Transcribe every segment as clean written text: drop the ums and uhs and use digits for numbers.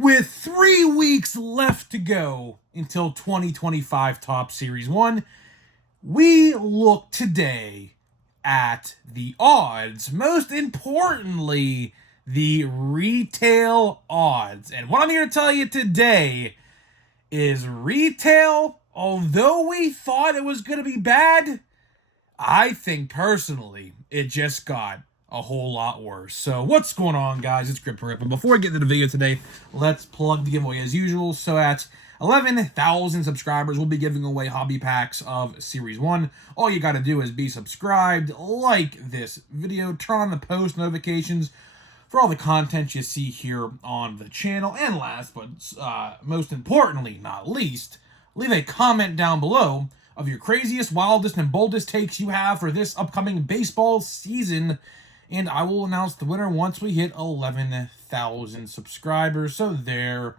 With 3 weeks left to go until 2025 Top Series 1, we look today at the odds. Most importantly, the retail odds. And what I'm here to tell you today is retail, although we thought it was going to be bad, I think personally it just got a whole lot worse. So what's going on, guys? It's Crypto Rip. But before I get into the video today, let's plug the giveaway as usual. So at 11,000 subscribers, we'll be giving away hobby packs of Series 1. All you got to do is be subscribed, like this video, turn on the post notifications for all the content you see here on the channel. And last but most importantly, not least, leave a comment down below of your craziest, wildest, and boldest takes you have for this upcoming baseball season, and I will announce the winner once we hit 11,000 subscribers. So there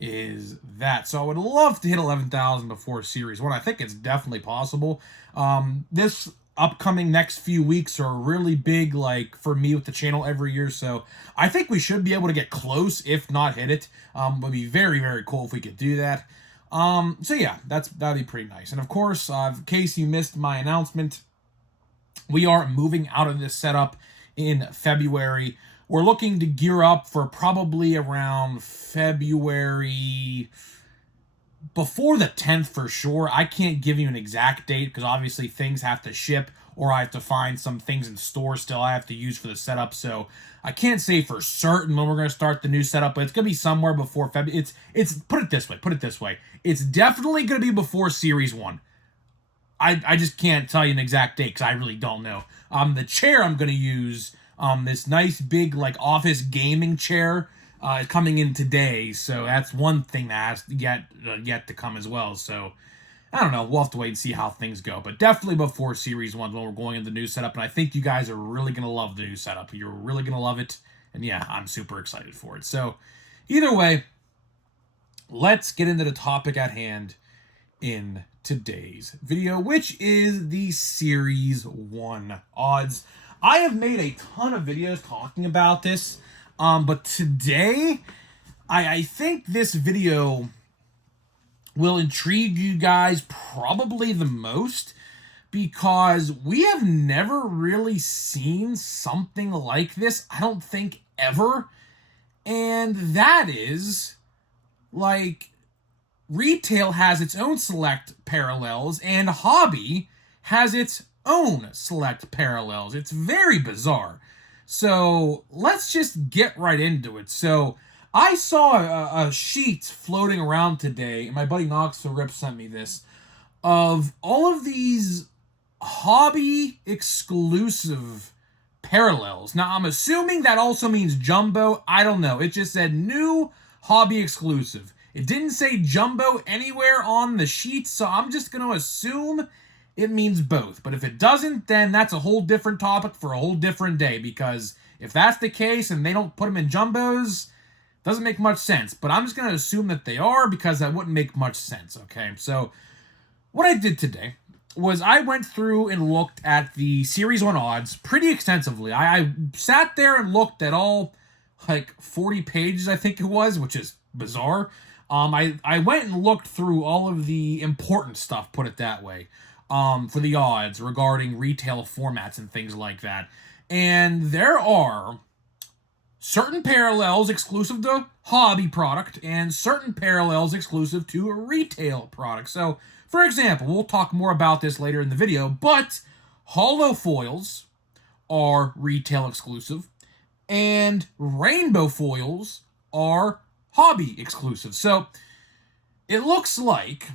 is that. So I would love to hit 11,000 before Series 1. I think it's definitely possible. This upcoming next few weeks are really big, like, for me with the channel every year, so I think we should be able to get close, if not hit it. Would be very, very cool if we could do that. So yeah, that'd be pretty nice. And of course, in case you missed my announcement, we are moving out of this setup in February. We're looking to gear up for probably around February, before the 10th for sure. I can't give you an exact date because obviously things have to ship, or I have to find some things in store still I have to use for the setup. So I can't say for certain when we're going to start the new setup, but it's going to be somewhere before February. It's put it this way. It's definitely going to be before Series 1. I just can't tell you an exact date because I really don't know. The chair I'm going to use, this nice big like office gaming chair, is coming in today. So that's one thing that has yet to come as well. So I don't know. We'll have to wait and see how things go. But definitely before Series 1 when we're going into the new setup. And I think you guys are really going to love the new setup. You're really going to love it. And yeah, I'm super excited for it. So either way, let's get into the topic at hand in today's video, which is the Series 1 odds. I have made a ton of videos talking about this. But today, I think this video will intrigue you guys probably the most, because we have never really seen something like this, I don't think ever. And that is, like, retail has its own select parallels and hobby has its own select parallels. It's very bizarre. So let's just get right into it. So I saw a sheet floating around today, and my buddy Knoxville Rip sent me this, of all of these hobby exclusive parallels. Now I'm assuming that also means jumbo. I don't know. It just said new hobby exclusive. It didn't say jumbo anywhere on the sheet, so I'm just going to assume it means both. But if it doesn't, then that's a whole different topic for a whole different day, because if that's the case and they don't put them in jumbos, doesn't make much sense. But I'm just going to assume that they are, because that wouldn't make much sense, okay? So what I did today was I went through and looked at the Series 1 odds pretty extensively. I sat there and looked at all, like, 40 pages, I think it was, which is bizarre. I went and looked through all of the important stuff, put it that way, for the odds regarding retail formats and things like that. And there are certain parallels exclusive to hobby product and certain parallels exclusive to a retail product. So, for example, we'll talk more about this later in the video, but hollow foils are retail exclusive and rainbow foils are hobby exclusive. So it looks like,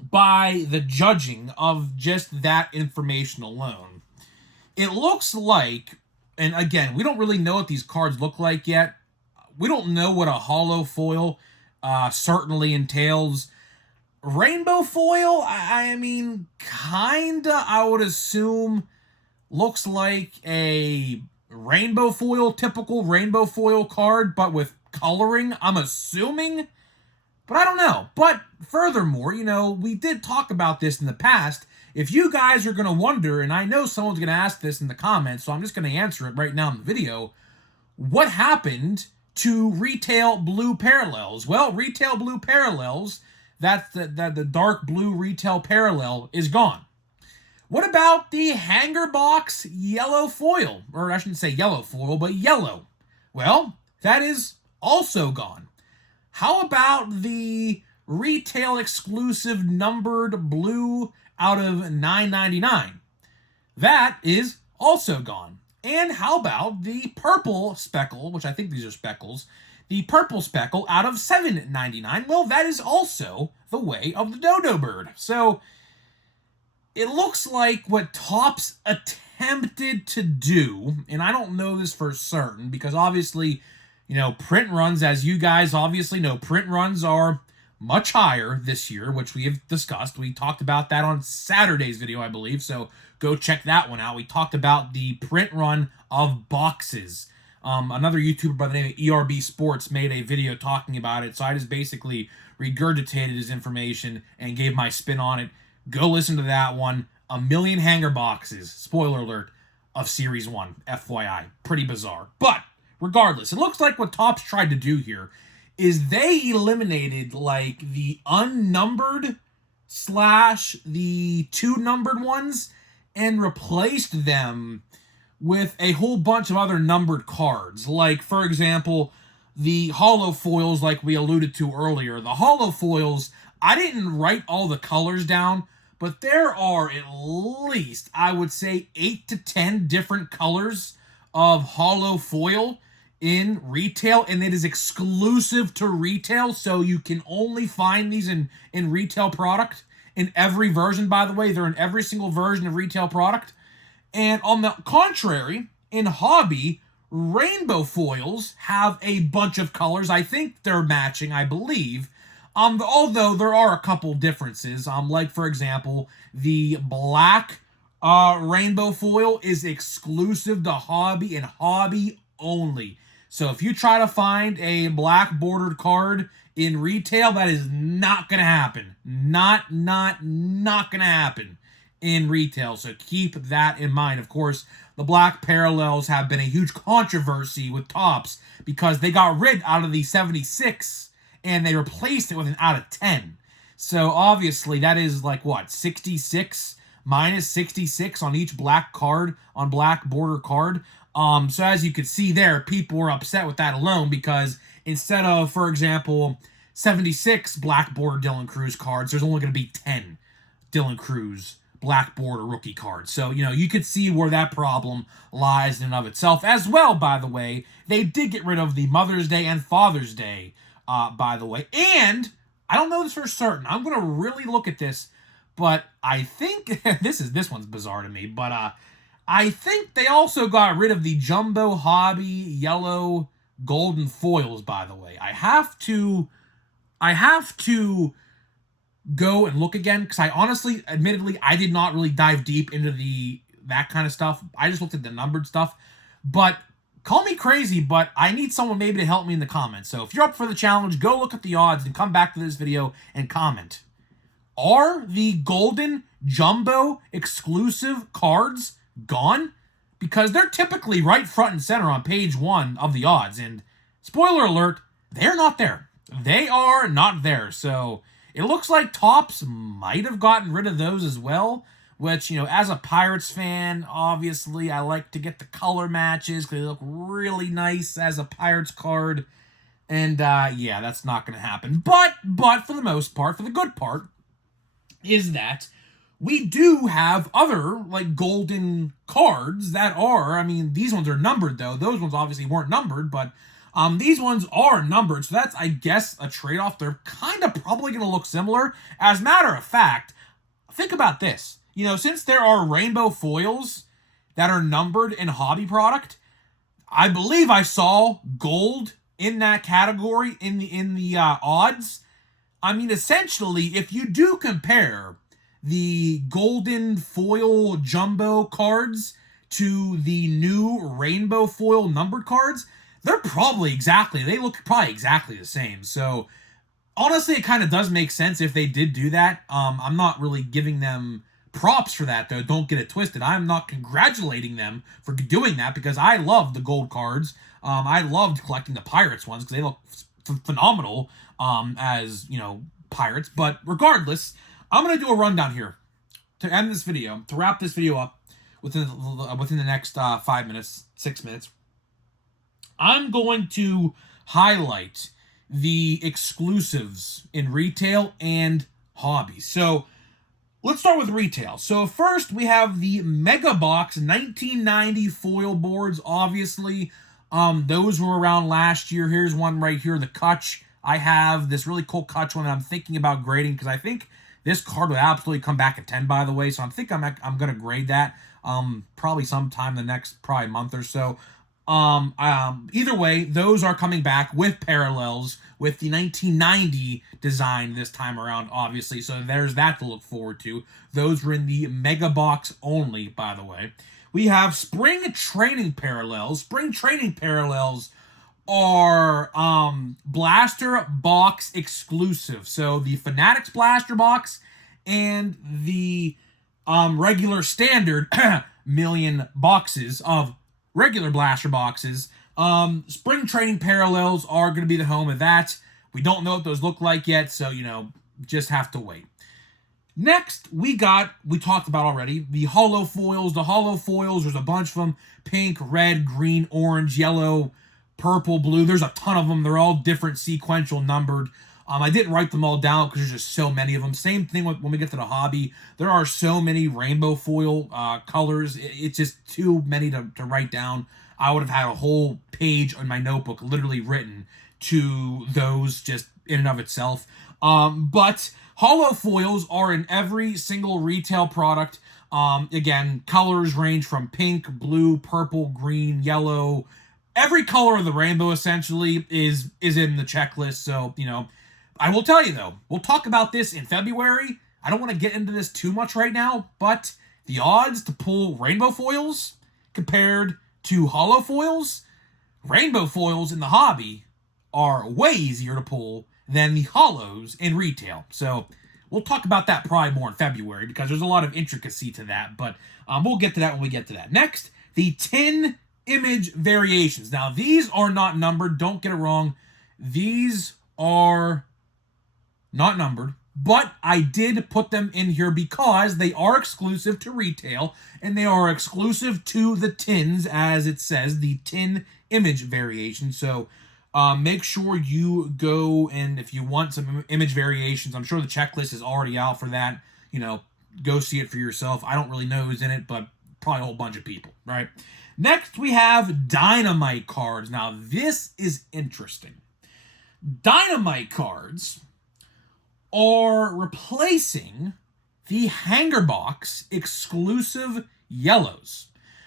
by the judging of just that information alone, it looks like, and again, we don't really know what these cards look like yet. We don't know what a hollow foil certainly entails. Rainbow foil, I mean, kinda, I would assume, looks like a rainbow foil, typical rainbow foil card, but with coloring, I'm assuming. But I don't know. But furthermore, you know, we did talk about this in the past. If you guys are going to wonder, and I know someone's going to ask this in the comments, so I'm just going to answer it right now in the video, what happened to Retail Blue Parallels. Well, Retail Blue Parallels, that's the dark blue Retail Parallel, is gone. What about the Hanger Box Yellow Foil? Or I shouldn't say yellow foil, but yellow. Well, that is also gone. How about the retail exclusive numbered blue out of $9.99? That is also gone. And how about the purple speckle, which I think these are speckles, the purple speckle out of $7.99? Well, that is also the way of the dodo bird. So it looks like what Topps attempted to do, and I don't know this for certain because obviously, print runs, as you guys obviously know, print runs are much higher this year, which we have discussed. We talked about that on Saturday's video, I believe, so go check that one out. We talked about the print run of boxes. Another YouTuber by the name of ERB Sports made a video talking about it, so I just basically regurgitated his information and gave my spin on it. Go listen to that one. 1 million hanger boxes, spoiler alert, of Series 1, FYI. Pretty bizarre. But regardless, it looks like what Topps tried to do here is they eliminated like the unnumbered / the 2 numbered ones and replaced them with a whole bunch of other numbered cards. Like, for example, the holo foils, like we alluded to earlier. The holo foils, I didn't write all the colors down, but there are at least, I would say, 8 to 10 different colors of holo foil in retail, and it is exclusive to retail, so you can only find these in retail product. In every version, by the way, they're in every single version of retail product. And on the contrary, in hobby, rainbow foils have a bunch of colors. I think they're matching, I believe. Although there are a couple differences. Like, for example, the black rainbow foil is exclusive to hobby and hobby only. So if you try to find a black bordered card in retail, that is not going to happen. Not going to happen in retail. So keep that in mind. Of course, the black parallels have been a huge controversy with Topps because they got rid out of the 76 and they replaced it with an out of 10. So obviously that is like what, 66 minus 66 on each black card, on black border card. So as you can see there, people were upset with that alone because instead of, for example, 76 black border Dylan Cruz cards, there's only going to be 10 Dylan Cruz black border rookie cards. So, you could see where that problem lies in and of itself. As well, by the way, they did get rid of the Mother's Day and Father's Day, by the way. And I don't know this for certain. I'm going to really look at this, but I think this one's bizarre to me, but I think they also got rid of the Jumbo Hobby Yellow Golden Foils, by the way. I have to go and look again, because I honestly, admittedly, I did not really dive deep into that kind of stuff. I just looked at the numbered stuff. But call me crazy, but I need someone maybe to help me in the comments. So if you're up for the challenge, go look at the odds and come back to this video and comment. Are the Golden Jumbo exclusive cards gone? Because they're typically right front and center on page 1 of the odds. And spoiler alert, they're not there. They are not there. So it looks like Topps might have gotten rid of those as well. Which, as a Pirates fan, obviously I like to get the color matches because they look really nice as a Pirates card. And yeah, that's not going to happen. But for the most part, for the good part, is that we do have other, like, golden cards that are, these ones are numbered, though. Those ones obviously weren't numbered, but these ones are numbered. So that's, I guess, a trade-off. They're kind of probably going to look similar. As a matter of fact, think about this. Since there are rainbow foils that are numbered in hobby product, I believe I saw gold in that category in the odds. Essentially, if you do compare the golden foil jumbo cards to the new rainbow foil numbered cards, they look probably exactly the same. So honestly, it kind of does make sense if they did do that. I'm not really giving them props for that, though. Don't get it twisted. I'm not congratulating them for doing that because I love the gold cards. I loved collecting the Pirates ones because they look phenomenal as, Pirates. But regardless, I'm going to do a rundown here to end this video, to wrap this video up within the next 5 minutes, 6 minutes. I'm going to highlight the exclusives in retail and hobby. So let's start with retail. So first we have the Mega Box 1990 foil boards. Obviously, those were around last year. Here's one right here, the Kutch. I have this really cool Kutch one that I'm thinking about grading because I think this card would absolutely come back at 10, by the way. So I'm going to grade that probably sometime the next month or so. Either way, those are coming back with parallels with the 1990 design this time around, obviously. So there's that to look forward to. Those were in the Mega Box only, by the way. We have Spring Training Parallels. Spring Training Parallels are Blaster Box exclusive. So the Fanatics Blaster Box and the regular standard million boxes of regular blaster boxes. Spring Training Parallels are going to be the home of that. We don't know what those look like yet, so, just have to wait. Next, we talked about already, the holo foils. The holo foils, there's a bunch of them. Pink, red, green, orange, yellow, purple, blue. There's a ton of them. They're all different sequential numbered. I didn't write them all down because there's just so many of them. Same thing when we get to the hobby. There are so many rainbow foil colors. It's just too many to write down. I would have had a whole page on my notebook literally written to those just in and of itself. But holo foils are in every single retail product. Again, colors range from pink, blue, purple, green, yellow. Every color of the rainbow essentially is in the checklist. So, I will tell you, though, we'll talk about this in February. I don't want to get into this too much right now, but the odds to pull rainbow foils compared to holo foils, rainbow foils in the hobby are way easier to pull than the holos in retail. So we'll talk about that probably more in February because there's a lot of intricacy to that, but we'll get to that when we get to that. Next, the tin image variations. Now, these are not numbered. Don't get it wrong. These are not numbered, but I did put them in here because they are exclusive to retail and they are exclusive to the tins, as it says, the tin image variation. So make sure you go, and if you want some image variations, I'm sure the checklist is already out for that. Go see it for yourself. I don't really know who's in it, but probably a whole bunch of people, right? Next, we have Dynamite cards. Now, this is interesting. Dynamite cards are replacing the Hanger Box exclusive yellows.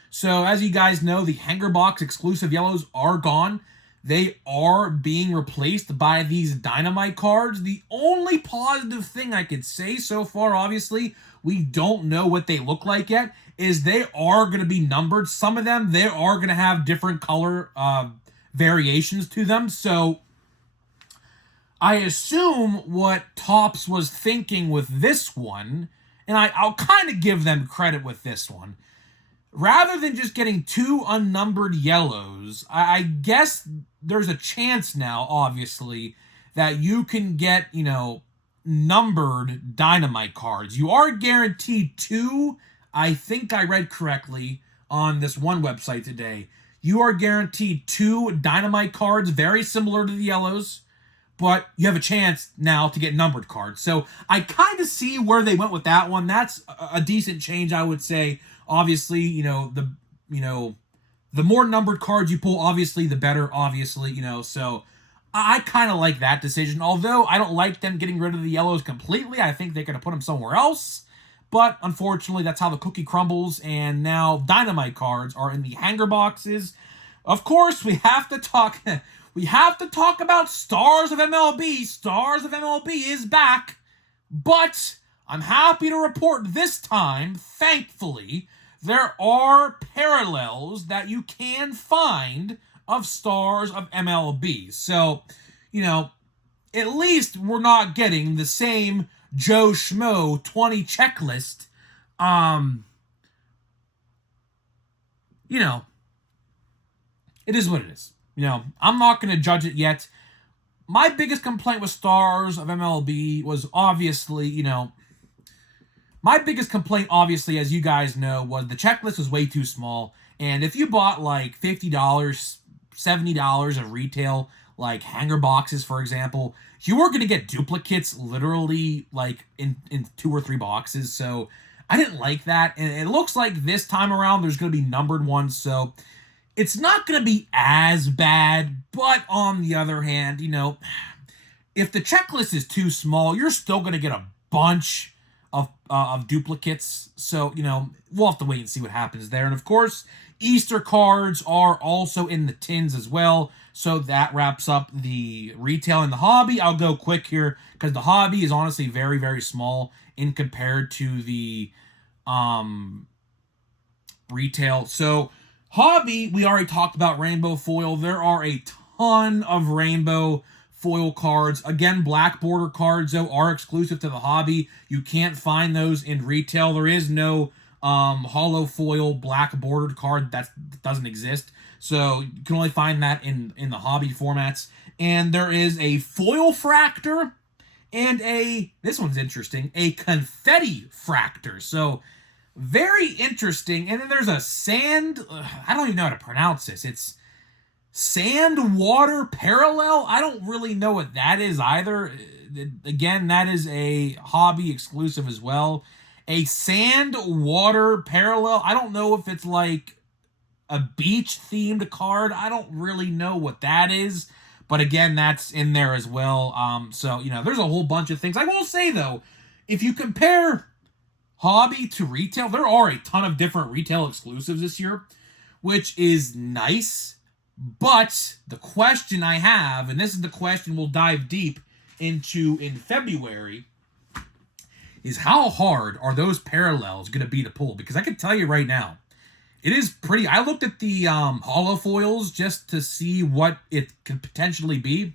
So as you guys know, the Hanger Box exclusive yellows are gone. They are being replaced by these Dynamite cards. The only positive thing I could say so far, obviously, we don't know what they look like yet, is they are going to be numbered. Some of them, they are going to have different color variations to them. So I assume what Topps was thinking with this one, and I'll kind of give them credit with this one, rather than just getting two unnumbered yellows, I guess there's a chance now, obviously, that you can get, numbered Dynamite cards. You are guaranteed two, I think I read correctly on this one website today. You are guaranteed two Dynamite cards, very similar to the yellows, but you have a chance now to get numbered cards. So I kind of see where they went with that one. That's a decent change, I would say. Obviously, the more numbered cards you pull, obviously, the better, obviously, So I kind of like that decision. Although I don't like them getting rid of the yellows completely. I think they're going to put them somewhere else. But unfortunately, that's how the cookie crumbles. And now Dynamite cards are in the Hanger Boxes. Of course, we have to talk... We have to talk about Stars of MLB. Stars of MLB is back. But I'm happy to report this time, thankfully, there are parallels that you can find of Stars of MLB. So, at least we're not getting the same Joe Schmo 20 checklist You know, it is what it is. You know, I'm not going to judge it yet. My biggest complaint with Stars of MLB was obviously, my biggest complaint, obviously, as you guys know, was the checklist was way too small. And if you bought like $50, $70 of retail, like hanger boxes, for example, you were going to get duplicates literally like in 2 or 3 boxes. So I didn't like that. And it looks like this time around there's going to be numbered ones. So it's not going to be as bad. But on the other hand, if the checklist is too small, you're still going to get a bunch of duplicates. So, we'll have to wait and see what happens there. And of course, Easter cards are also in the tins as well. So that wraps up the retail and the hobby. I'll go quick here because the hobby is honestly very, very small in compared to the retail. So hobby, we already talked about rainbow foil. There are a ton of rainbow foil cards. Again, black border cards, though, are exclusive to the hobby. You can't find those in retail. There is no hollow foil black bordered card. That doesn't exist. So you can only find that in the hobby formats. And there is a foil fractor and this one's interesting, a confetti fractor. So very interesting. And then there's a sand, I don't even know how to pronounce this. It's sand water parallel. I don't really know what that is either. Again, that is a hobby exclusive as well. A sand water parallel. I don't know if it's like a beach themed card. I don't really know what that is. But again, that's in there as well. So, there's a whole bunch of things. I will say, though, if you compare hobby to retail, there are a ton of different retail exclusives this year, which is nice. But the question I have, and this is the question we'll dive deep into in February, is how hard are those parallels going to be to pull? Because I can tell you right now, it is pretty. I looked at the hollow foils just to see what it could potentially be.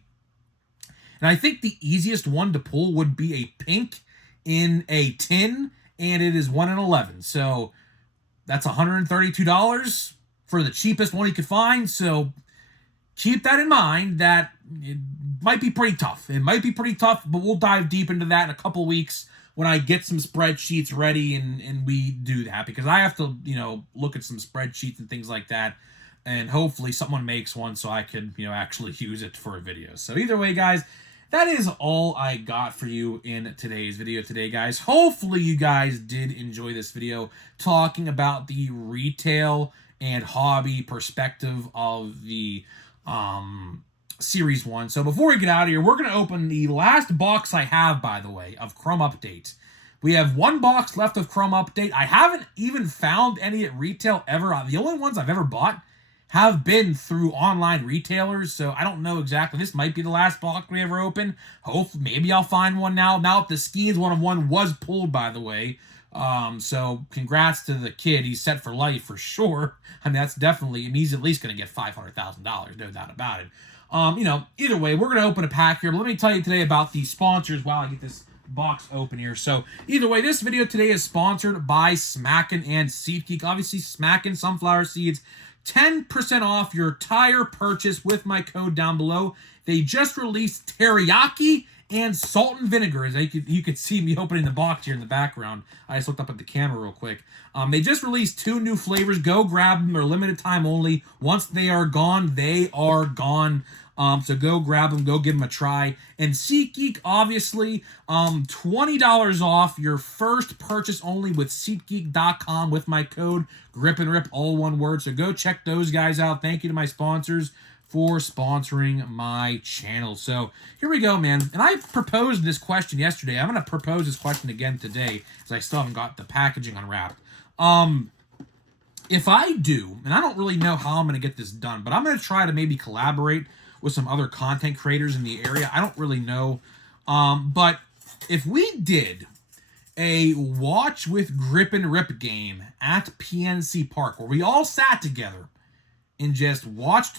And I think the easiest one to pull would be a pink in a tin, and it is 1 in 11. So that's $132 for the cheapest one you could find. So keep that in mind, that it might be pretty tough. It might be pretty tough, but we'll dive deep into that in a couple weeks when I get some spreadsheets ready and we do that, because I have to, look at some spreadsheets and things like that, and hopefully someone makes one so I could, actually use it for a video. So either way, guys, that is all I got for you in today's video today, guys. Hopefully you guys did enjoy this video talking about the retail and hobby perspective of the Series 1. So before we get out of here, we're going to open the last box I have, by the way, of Chrome Update. We have 1 box left of Chrome Update. I haven't even found any at retail ever. The only ones I've ever bought have been through online retailers, so I don't know exactly. This might be the last box we ever open. Hopefully, maybe I'll find one now. Now, if the Skeens 1-of-1 was pulled, by the way. So congrats to the kid. He's set for life for sure. I mean, that's definitely, he's at least going to get $500,000, no doubt about it. Either way, we're going to open a pack here. But let me tell you today about the sponsors while I get this box open here. So either way, this video today is sponsored by Smackin' and SeedGeek. Obviously, Smackin' sunflower seeds, 10% off your entire purchase with my code down below. They just released teriyaki and salt and vinegar. As you could see me opening the box here in the background. I just looked up at the camera real quick. They just released 2 new flavors. Go grab them. They're limited time only. Once they are gone, they are gone. So go grab them. Go give them a try. And SeatGeek, obviously, $20 off your first purchase only with SeatGeek.com with my code GRIPAndRip, all one word. So go check those guys out. Thank you to my sponsors for sponsoring my channel. So here we go, man. And I proposed this question yesterday. I'm going to propose this question again today, because I still haven't got the packaging unwrapped. If I do, and I don't really know how I'm going to get this done, but I'm going to try to maybe collaborate with some other content creators in the area. I don't really know. But if we did a watch with Grip and Rip game at PNC Park, where we all sat together and just watched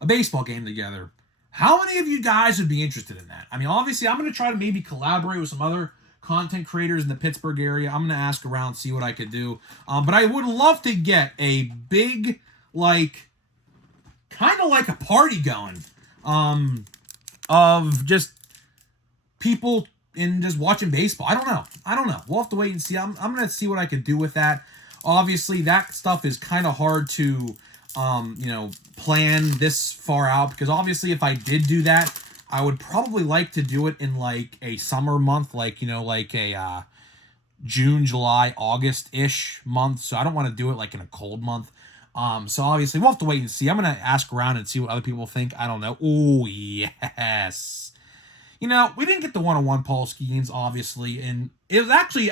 a baseball game together, how many of you guys would be interested in that? I mean, obviously, I'm going to try to maybe collaborate with some other content creators in the Pittsburgh area. I'm going to ask around, see what I could do. But I would love to get a big, kind of like a party going, of just people in just watching baseball. I don't know. We'll have to wait and see. I'm going to see what I could do with that. Obviously, that stuff is kind of hard to, plan this far out, because obviously if I did do that, I would probably like to do it in like a summer month, like a June, July, August-ish month. So I don't want to do it like in a cold month. So obviously we'll have to wait and see. I'm going to ask around and see what other people think. I don't know. Oh, yes. We didn't get the one-on-one Paul Skeens, obviously, and it was actually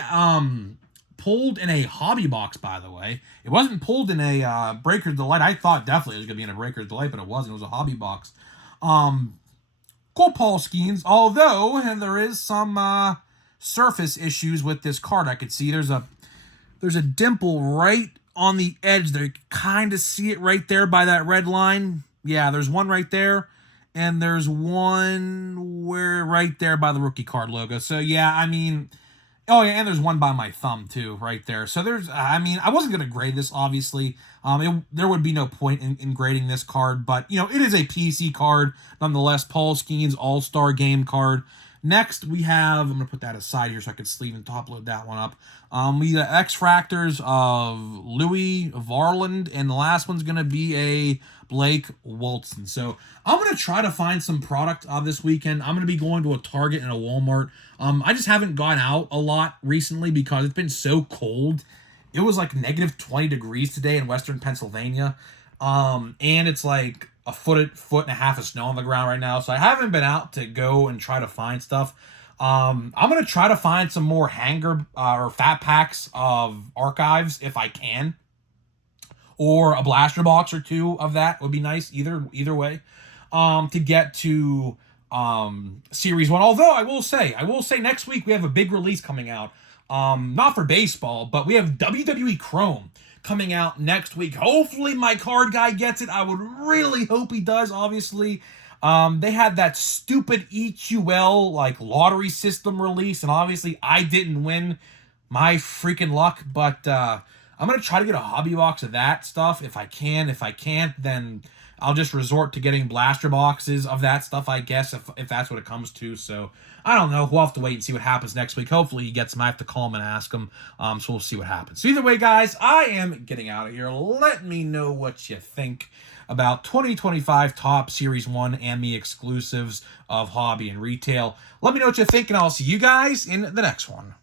pulled in a hobby box, by the way. It wasn't pulled in a Breaker's Delight. I thought definitely it was going to be in a Breaker's Delight, but it wasn't. It was a hobby box. Cool Paul Skeens, although there is some surface issues with this card. I could see there's a dimple right on the edge there. You can kind of see it right there by that red line. Yeah, there's one right there. And there's one right there by the rookie card logo. So, yeah, oh, yeah, and there's one by my thumb, too, right there. So, I wasn't going to grade this, obviously. There would be no point in grading this card. But, it is a PC card, nonetheless. Paul Skeens All-Star Game card. Next, we have, I'm going to put that aside here so I can sleeve and top load that one up. We got X-Fractors of Louis Varland, and the last one's going to be a Blake Walton. So I'm going to try to find some product this weekend. I'm going to be going to a Target and a Walmart. I just haven't gone out a lot recently because it's been so cold. It was like negative 20 degrees today in western Pennsylvania. And it's like a foot and a half of snow on the ground right now. So I haven't been out to go and try to find stuff. I'm going to try to find some more hanger or fat packs of archives if I can. Or a blaster box or two of that would be nice, either way, to get to Series 1. Although I will say next week we have a big release coming out. Not for baseball, but we have WWE Chrome coming out next week. Hopefully my card guy gets it. I would really hope he does, obviously. They had that stupid EQL lottery system release, and obviously I didn't win my freaking luck, but I'm going to try to get a hobby box of that stuff if I can. If I can't, then I'll just resort to getting blaster boxes of that stuff, I guess, if that's what it comes to. So, I don't know. We'll have to wait and see what happens next week. Hopefully he gets them. I have to call him and ask him. So we'll see what happens. So either way, guys, I am getting out of here. Let me know what you think about 2025 Top Series 1 and the exclusives of Hobby and Retail. Let me know what you think, and I'll see you guys in the next one.